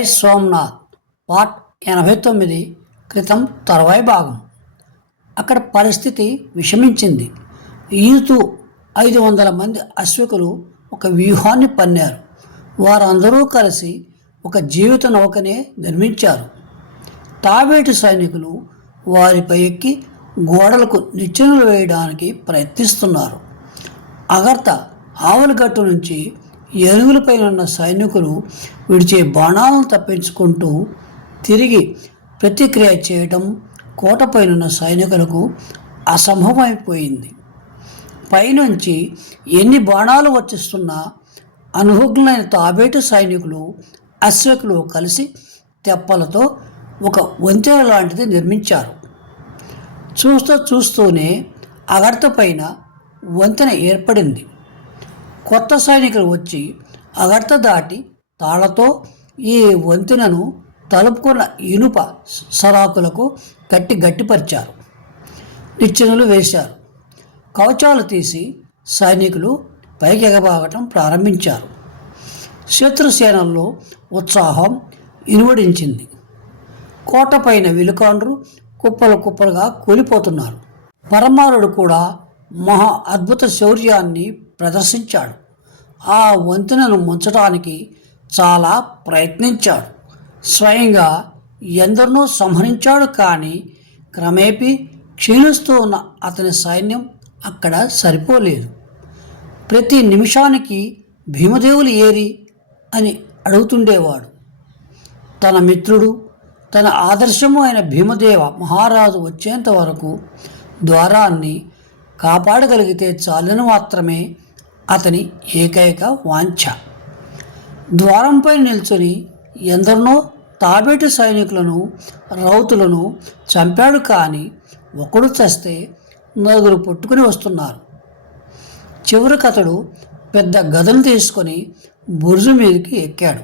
జై సోమనాథ్ పార్ట్ 89 క్రితం తర్వాయి భాగం. అక్కడ పరిస్థితి విషమించింది. ఈదుతూ 500 మంది అశ్వికులు ఒక వ్యూహాన్ని పన్నారు. వారందరూ కలిసి ఒక జీవిత నౌకనే నిర్మించారు. తాబేటి సైనికులు వారిపై ఎక్కి గోడలకు నిచ్చెనలు వేయడానికి ప్రయత్నిస్తున్నారు. అగర్త ఆవులగట్టు నుంచి ఏనుగులపై ఉన్న సైనికులు విడిచే బాణాలను తప్పించుకుంటూ తిరిగి ప్రతిక్రియ చేయడం కోటపైనున్న సైనికులకు అసంభవమైపోయింది. పైనుంచి ఎన్ని బాణాలు వచ్చిస్తున్నా అనుభవజ్ఞులైన తాబేటు సైనికులు అశ్వకులు కలిసి తెప్పలతో ఒక వంతెన లాంటిది నిర్మించారు. చూస్తూనే అగర్త పైన వంతెన ఏర్పడింది. కొత్త సైనికులు వచ్చి అగర్త దాటి తాళ్లతో ఈ వంతెనను తలుపుకున్న ఇనుప సరాకులకు గట్టిపరిచారు. నిచ్చెనలు వేశారు. కవచాలు తీసి సైనికులు పైకి ఎగబాగటం ప్రారంభించారు. శత్రుసేనల్లో ఉత్సాహం ఇనువడించింది. కోటపైన విలుకాండ్రు కుప్పలుగా కూలిపోతున్నారు. పరమారుడు కూడా మహా అద్భుత శౌర్యాన్ని ప్రదర్శించాడు. ఆ వంతెనను ముంచడానికి చాలా ప్రయత్నించాడు. స్వయంగా ఎందరినో సంహరించాడు. కానీ క్రమేపీ క్షీణిస్తూ ఉన్న అతని సైన్యం అక్కడ సరిపోలేదు. ప్రతి నిమిషానికి భీమదేవులు ఏరి అని అడుగుతుండేవాడు. తన మిత్రుడు, తన ఆదర్శము అయిన భీమదేవ మహారాజు వచ్చేంత వరకు ద్వారాన్ని కాపాడగలిగితే చాలని మాత్రమే అతని ఏకైక వాంఛ. ద్వారంపై నిల్చొని ఎందరినో తాబేటు సైనికులను, రౌతులను చంపాడు. కానీ ఒకడు చస్తే నలుగురు పట్టుకుని వస్తున్నారు. చివరికి అతడు పెద్ద గదను తీసుకొని బురుజు మీదకి ఎక్కాడు.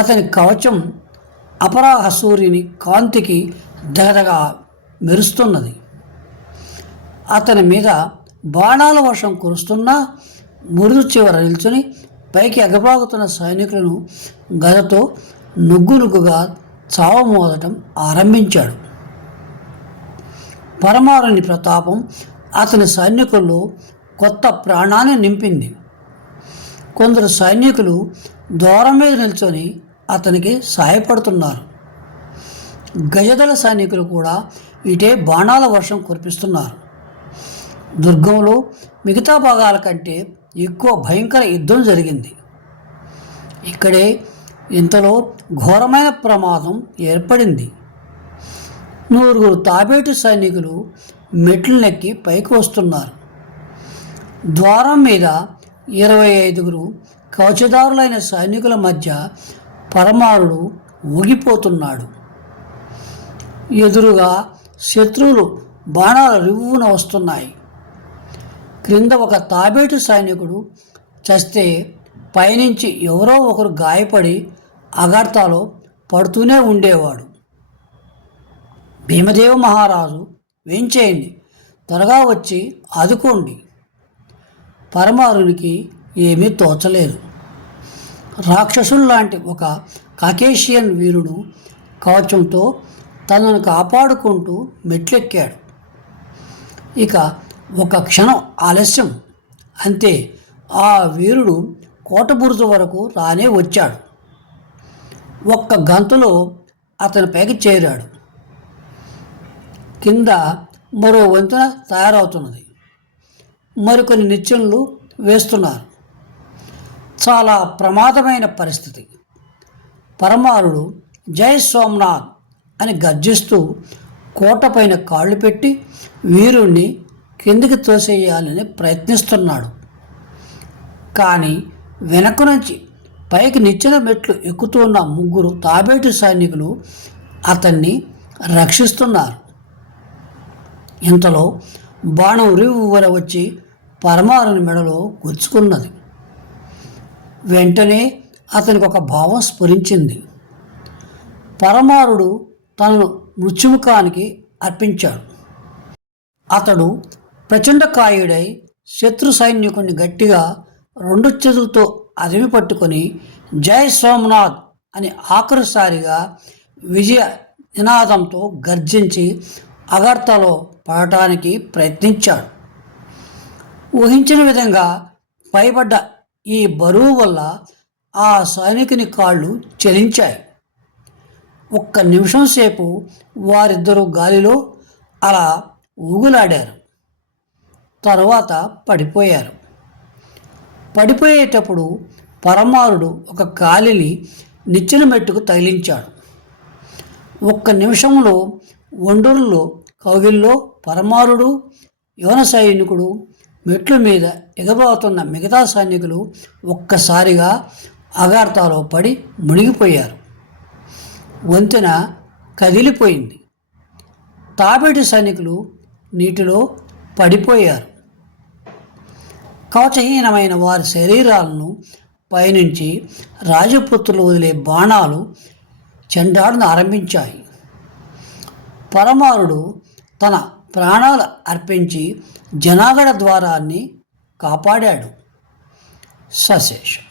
అతని కవచం అపరాహ సూర్యుని కాంతికి దగదగా మెరుస్తున్నది. అతని మీద బాణాల వర్షం కురుస్తున్నా బురుజు చివర నిల్చుని పైకి ఎగబాగుతున్న సైనికులను గదతో నుగ్గునుగ్గుగా చావమోదటం ఆరంభించాడు. పరమారుని ప్రతాపం అతని సైనికుల్లో కొత్త ప్రాణాన్ని నింపింది. కొందరు సైనికులు ద్వారం మీద నిల్చొని అతనికి సహాయపడుతున్నారు. గజదళ సైనికులు కూడా ఇటే బాణాల వర్షం కురిపిస్తున్నారు. దుర్గంలో మిగతా భాగాల కంటే ఎక్కువ భయంకర యుద్ధం జరిగింది. ఇక్కడే ఇంతలో ఘోరమైన ప్రమాదం ఏర్పడింది. 9 తాబేటు సైనికులు మెట్లు నెక్కి పైకి వస్తున్నారు. ద్వారం మీద 25 కవచదారులైన సైనికుల మధ్య పరమారుడు ఊగిపోతున్నాడు. ఎదురుగా శత్రువులు బాణాల రివ్వున వస్తున్నాయి. క్రింద ఒక తాబేటు సైనికుడు చస్తే పైనుంచి ఎవరో ఒకరు గాయపడి అగర్తాలో పడుతూనే ఉండేవాడు. భీమదేవ మహారాజు వేంచేయండి, త్వరగా వచ్చి ఆదుకోండి. పరమారునికి ఏమీ తోచలేదు. రాక్షసుల్లాంటి ఒక కాకేషియన్ వీరుడు కవచంతో తనను కాపాడుకుంటూ మెట్లెక్కాడు. ఇక ఒక క్షణం ఆలస్యం, అంతే. ఆ వీరుడు కోటబురుజు వరకు రానే వచ్చాడు. ఒక్క గంతులో అతని పైకి చేరాడు. కింద మరో వంతెన తయారవుతున్నది. మరికొన్ని నిచ్చెనలు వేస్తున్నారు. చాలా ప్రమాదమైన పరిస్థితి. పరమారుడు జై సోమనాథ్ అని గర్జిస్తూ కోటపైన కాళ్ళు పెట్టి వీరుణ్ణి కిందికి తోసేయాలని ప్రయత్నిస్తున్నాడు. కానీ వెనక నుంచి పైకి నిచ్చెన మెట్లు ఎక్కుతున్న 3 తాబేటు సైనికులు అతన్ని రక్షిస్తున్నారు. ఇంతలో బాణం రివ్వున వచ్చి పరమారుని మెడలో గుచ్చుకున్నది. వెంటనే అతనికి ఒక భావం స్ఫురించింది. పరమారుడు తనను మృత్యుముఖానికి అర్పించాడు. అతడు ప్రచండకాయుడై శత్రు సైనికుడిని గట్టిగా 2 చేతులతో అదిమి పట్టుకొని జై సోమనాథ్ అని ఆఖరుసారిగా విజయ నినాదంతో గర్జించి అగర్తలో పడటానికి ప్రయత్నించాడు. ఊహించిన విధంగా పైబడ్డ ఈ బరువు వల్ల ఆ సైనికుని కాళ్ళు చలించాయి. ఒక్క నిమిషం సేపు వారిద్దరూ గాలిలో అలా ఊగులాడారు. తరువాత పడిపోయారు. పడిపోయేటప్పుడు పరమారుడు ఒక కాలిని నిచ్చెన మెట్టుకు తగిలించాడు. ఒక్క నిమిషంలో ఒండ్రుల్లో కౌగిల్లో పరమారుడు, యువన సైనికుడు, మెట్ల మీద ఎగబోతున్న మిగతా సైనికులు ఒక్కసారిగా అగార్తాలో పడి మునిగిపోయారు. వంతెన కదిలిపోయింది. తాబేటి సైనికులు నీటిలో పడిపోయారు. కవచహీనమైన వారి శరీరాలను పైనుంచి రాజపుత్రులు వదిలే బాణాలు చెండాడును ఆరంభించాయి. పరమారుడు తన ప్రాణాలు అర్పించి జనాగడ ద్వారాన్ని కాపాడాడు. సశేషం.